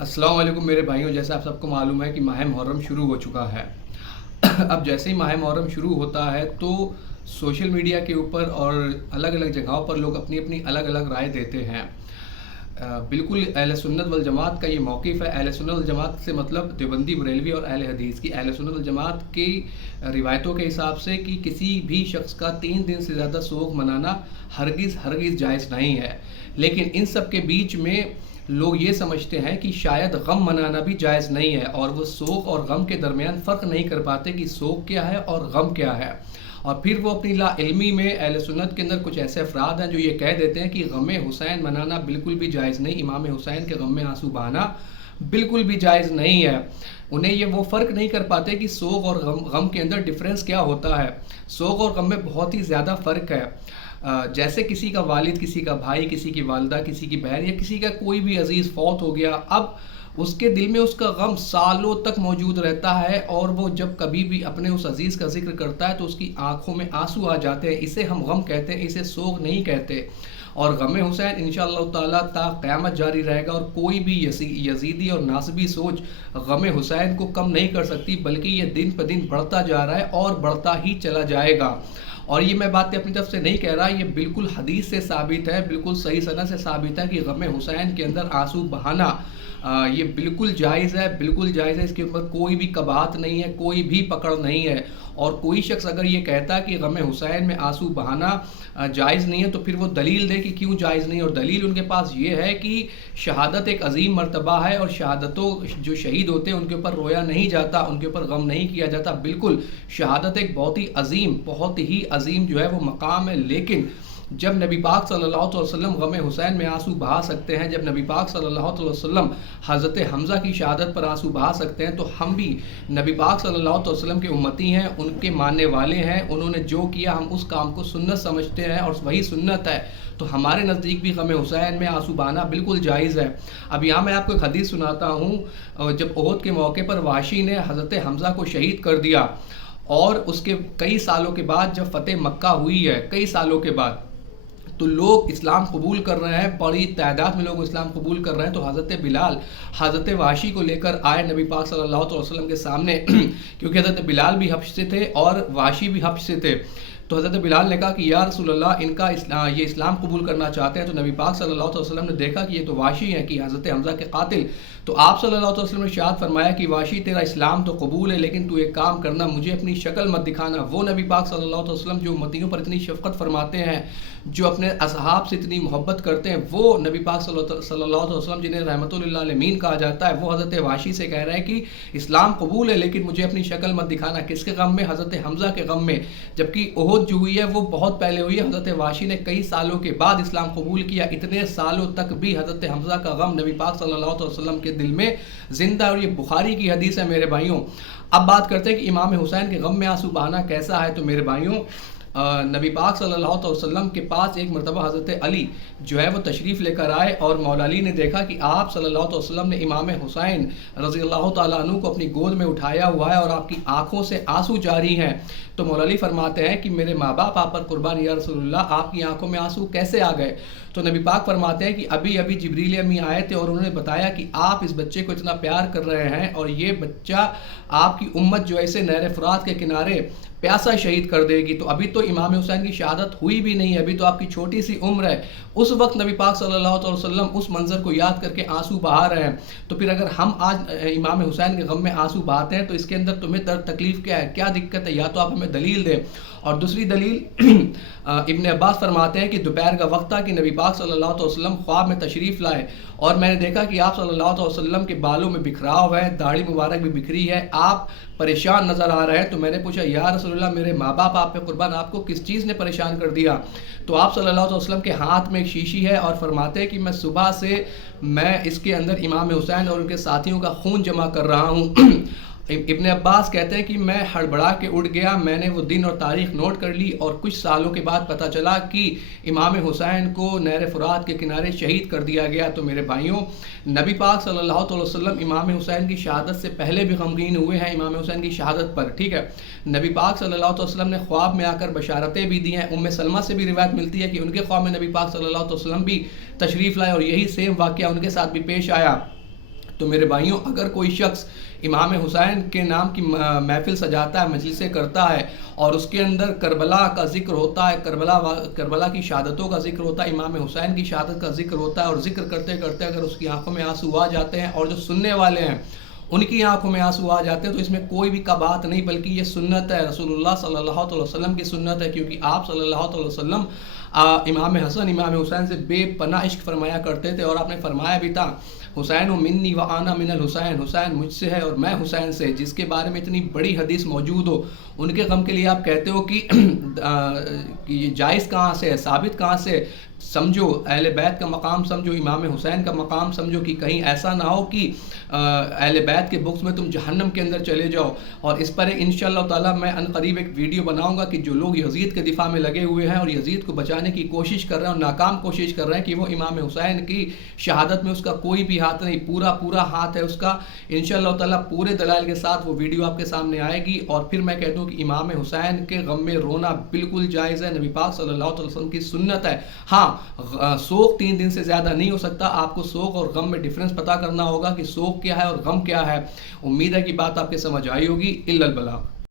السلام علیکم میرے بھائیوں، جیسا آپ سب کو معلوم ہے کہ ماہ محرم شروع ہو چکا ہے۔ اب جیسے ہی ماہ محرم شروع ہوتا ہے تو سوشل میڈیا کے اوپر اور الگ الگ جگہوں پر لوگ اپنی اپنی الگ الگ رائے دیتے ہیں۔ بالکل اہل سنت والجماعت کا یہ موقف ہے۔ اہل سنت والجماعت سے مطلب دیوبندی، بریلوی اور اہل حدیث کی اہل سنت والجماعت کی روایتوں کے حساب سے کہ کسی بھی شخص کا 3 دن سے زیادہ سوگ منانا ہرگز ہرگز جائز نہیں ہے۔ لیکن ان سب کے بیچ میں لوگ یہ سمجھتے ہیں کہ شاید غم منانا بھی جائز نہیں ہے، اور وہ سوگ اور غم کے درمیان فرق نہیں کر پاتے کہ سوگ کیا ہے اور غم کیا ہے۔ اور پھر وہ اپنی لا علمی میں اہل سنت کے اندر کچھ ایسے افراد ہیں جو یہ کہہ دیتے ہیں کہ غم حسین منانا بالکل بھی جائز نہیں، امام حسین کے غم میں آنسو بہانا بالکل بھی جائز نہیں ہے۔ انہیں یہ وہ فرق نہیں کر پاتے کہ سوگ اور غم کے اندر ڈفرینس کیا ہوتا ہے۔ سوگ اور غم میں بہت ہی زیادہ فرق ہے۔ جیسے کسی کا والد، کسی کا بھائی، کسی کی والدہ، کسی کی بہن یا کسی کا کوئی بھی عزیز فوت ہو گیا، اب اس کے دل میں اس کا غم سالوں تک موجود رہتا ہے، اور وہ جب کبھی بھی اپنے اس عزیز کا ذکر کرتا ہے تو اس کی آنکھوں میں آنسو آ جاتے ہیں۔ اسے ہم غم کہتے ہیں، اسے سوگ نہیں کہتے۔ اور غم حسین انشاءاللہ تعالیٰ تا قیامت جاری رہے گا، اور کوئی بھی یزیدی اور ناصبی سوچ غم حسین کو کم نہیں کر سکتی، بلکہ یہ دن پہ دن بڑھتا جا رہا ہے اور بڑھتا ہی چلا جائے گا۔ اور یہ میں باتیں اپنی طرف سے نہیں کہہ رہا، یہ بالکل حدیث سے ثابت ہے، بالکل صحیح سند سے ثابت ہے کہ غم حسین کے اندر آنسو بہانا یہ بالکل جائز ہے، بالکل جائز ہے۔ اس کے اوپر کوئی بھی قباحت نہیں ہے، کوئی بھی پکڑ نہیں ہے۔ اور کوئی شخص اگر یہ کہتا ہے کہ غم حسین میں آنسو بہانا جائز نہیں ہے تو پھر وہ دلیل دے کہ کیوں جائز نہیں، اور دلیل ان کے پاس یہ ہے کہ شہادت ایک عظیم مرتبہ ہے، اور شہادتوں جو شہید ہوتے ہیں ان کے اوپر رویا نہیں جاتا، ان کے اوپر غم نہیں کیا جاتا۔ بالکل شہادت ایک بہت ہی عظیم جو ہے وہ مقام ہے، لیکن جب نبی پاک صلی اللہ علیہ وسلم غم حسین میں آنسو بہا سکتے ہیں، جب نبی پاک صلی اللہ علیہ وسلم حضرت حمزہ کی شہادت پر آنسو بہا سکتے ہیں، تو ہم بھی نبی پاک صلی اللہ علیہ وسلم کے امتی ہیں، ان کے ماننے والے ہیں۔ انہوں نے جو کیا ہم اس کام کو سنت سمجھتے ہیں، اور وہی سنت ہے، تو ہمارے نزدیک بھی غم حسین میں آنسو بہانا بالکل جائز ہے۔ اب یہاں میں آپ کو ایک حدیث سناتا ہوں۔ جب احد کے موقع پر وحشی نے حضرت حمزہ کو شہید کر دیا، اور اس کے کئی سالوں کے بعد جب فتح مکہ ہوئی ہے، کئی سالوں کے بعد، تو لوگ اسلام قبول کر رہے ہیں، بڑی تعداد میں لوگ اسلام قبول کر رہے ہیں، تو حضرت بلال حضرت وحشی کو لے کر آئے نبی پاک صلی اللہ علیہ وسلم کے سامنے کیونکہ حضرت بلال بھی حبش سے تھے اور وحشی بھی حبش سے تھے۔ تو حضرت بلال نے کہا کہ یا رسول اللہ، ان کا یہ اسلام قبول کرنا چاہتے ہیں۔ تو نبی پاک صلی اللہ علیہ وسلم نے دیکھا کہ یہ تو وحشی ہیں، کہ حضرت حمزہ کے قاتل۔ تو آپ صلی اللہ علیہ وسلم نے ارشاد فرمایا کہ وحشی، تیرا اسلام تو قبول ہے، لیکن تو ایک کام کرنا، مجھے اپنی شکل مت دکھانا۔ وہ نبی پاک صلی اللہ علیہ وسلم جو امتیوں پر اتنی شفقت فرماتے ہیں، جو اپنے اصحاب سے اتنی محبت کرتے ہیں، وہ نبی پاک صلی اللہ علیہ وسلم جنہیں رحمت للعالمین کہا جاتا ہے، وہ حضرت وحشی سے کہہ رہے ہیں کہ اسلام قبول ہے لیکن مجھے اپنی شکل مت دکھانا۔ کس کے غم میں؟ حضرت حمزہ کے غم میں۔ جبکہ احد جو ہوئی ہے وہ بہت پہلے ہوئی ہے، حضرت وحشی نے کئی سالوں کے بعد اسلام قبول کیا۔ اتنے سالوں تک بھی حضرت حمزہ کا غم نبی پاک صلی اللہ علیہ وسلم کے دل میں زندہ ہے، اور یہ بخاری کی حدیث ہے میرے بھائیوں۔ اب بات کرتے ہیں کہ امام حسین کے غم میں آنسو بہانا کیسا ہے۔ تو میرے بھائیوں، نبی پاک صلی اللہ علیہ وسلم کے پاس ایک مرتبہ حضرت علی جو ہے وہ تشریف لے کر آئے، اور مولا علی نے دیکھا کہ آپ صلی اللہ علیہ وسلم نے امام حسین رضی اللہ تعالیٰ عنہ کو اپنی گود میں اٹھایا ہوا ہے، اور آپ کی آنکھوں سے آنسو جاری ہیں۔ تو مولا علی فرماتے ہیں کہ میرے ماں باپ آپ پر قربان، یا رسول اللہ آپ کی آنکھوں میں آنسو کیسے آ گئے؟ تو نبی پاک فرماتے ہیں کہ ابھی جبریل امی آئے تھے، اور انہوں نے بتایا کہ آپ اس بچے کو اتنا پیار کر رہے ہیں، اور یہ بچہ آپ کی امت جو ایسے نہر فرات کے کنارے پیاسا شہید کر دے گی۔ تو ابھی تو امام حسین کی شہادت ہوئی بھی نہیں ہے، ابھی تو آپ کی چھوٹی سی عمر ہے۔ اس وقت نبی پاک صلی اللہ علیہ وسلم اس منظر کو یاد کر کے آنسو بہا رہے ہیں۔ تو پھر اگر ہم آج امام حسین کے غم میں آنسو بہاتے ہیں تو اس کے اندر تمہیں درد تکلیف کیا ہے، کیا دقت ہے؟ یا تو آپ ہمیں دلیل دیں۔ اور دوسری دلیل ابن عباس فرماتے ہیں کہ دوپہر کا وقت تھا کہ نبی پاک صلی اللہ علیہ وسلم خواب میں تشریف لائے، اور میں نے دیکھا کہ آپ صلی اللہ علیہ وسلم کے بالوں میں بکھراؤ ہے، داڑھی مبارک بھی بکھری ہے، آپ پریشان نظر آ رہے ہیں۔ تو میں نے پوچھا یا رسول اللہ، میرے ماں باپ آپ پہ قربان، آپ کو کس چیز نے پریشان کر دیا؟ تو آپ صلی اللہ علیہ وسلم کے ہاتھ میں ایک شیشی ہے، اور فرماتے ہیں کہ میں صبح سے میں اس کے اندر امام حسین اور ان کے ساتھیوں کا خون جمع کر رہا ہوں۔ ابن عباس کہتے ہیں کہ میں ہڑبڑا کے اٹھ گیا، میں نے وہ دن اور تاریخ نوٹ کر لی، اور کچھ سالوں کے بعد پتہ چلا کہ امام حسین کو نہر فرات کے کنارے شہید کر دیا گیا۔ تو میرے بھائیوں، نبی پاک صلی اللہ علیہ وسلم امام حسین کی شہادت سے پہلے بھی غمگین ہوئے ہیں امام حسین کی شہادت پر، ٹھیک ہے۔ نبی پاک صلی اللہ علیہ وسلم نے خواب میں آ کر بشارتیں بھی دی ہیں۔ ام سلمہ سے بھی روایت ملتی ہے کہ ان کے خواب میں نبی پاک صلی اللہ علیہ وسلم بھی تشریف لائے، اور یہی سیم واقعہ ان کے ساتھ بھی پیش آیا۔ تو میرے بھائیوں، اگر کوئی شخص امام حسین کے نام کی محفل سجاتا ہے، مجلسیں کرتا ہے، اور اس کے اندر کربلا کا ذکر ہوتا ہے، کربلا کی شہادتوں کا ذکر ہوتا ہے، امام حسین کی شہادت کا ذکر ہوتا ہے، اور ذکر کرتے کرتے اگر اس کی آنکھوں میں آنسو آ جاتے ہیں اور جو سننے والے ہیں ان کی آنکھوں میں آنسو آ جاتے ہیں، تو اس میں کوئی بھی کبات نہیں، بلکہ یہ سنت ہے، رسول اللہ صلی اللہ علیہ وسلم کی سنت ہے، کیونکہ آپ صلی اللہ علیہ وسلم امام حسن امام حسین سے بے پناہ عشق فرمایا کرتے تھے، اور آپ نے فرمایا بھی تھا حسین و منی و آنا من الحسین، حسین مجھ سے ہے اور میں حسین سے، جس کے بارے میں اتنی بڑی حدیث موجود ہو، ان کے غم کے لیے آپ کہتے ہو کہ یہ جائز کہاں سے ہے، ثابت کہاں سے؟ سمجھو اہل بیت کا مقام سمجھو، امام حسین کا مقام سمجھو، کہ کہیں ایسا نہ ہو کہ اہل بیت کے بغض میں تم جہنم کے اندر چلے جاؤ۔ اور اس پر انشاءاللہ تعالیٰ میں عنقریب ایک ویڈیو بناؤں گا کہ جو لوگ یزید کے دفاع میں لگے ہوئے ہیں اور یزید کو بچانے کی کوشش کر رہے ہیں اور ناکام کوشش کر رہے ہیں کہ وہ امام حسین کی شہادت میں اس کا کوئی بھی ہاتھ نہیں، پورا ہاتھ ہے اس کا، انشاءاللہ تعالیٰ پورے دلائل کے ساتھ وہ ویڈیو آپ کے سامنے آئے گی۔ اور پھر میں کہتا ہوں کہ امام حسین کے غم میں رونا بالکل جائز ہے، نبی پاک صلی اللہ علیہ وسلم کی سنت ہے۔ ہاں، سوگ 3 دن سے زیادہ نہیں ہو سکتا، آپ کو سوگ اور غم میں ڈفرنس پتہ کرنا ہوگا کہ سوگ کیا ہے اور غم کیا ہے۔ امید ہے کہ بات آپ کے سمجھ آئی ہوگی۔ الا البلاغ۔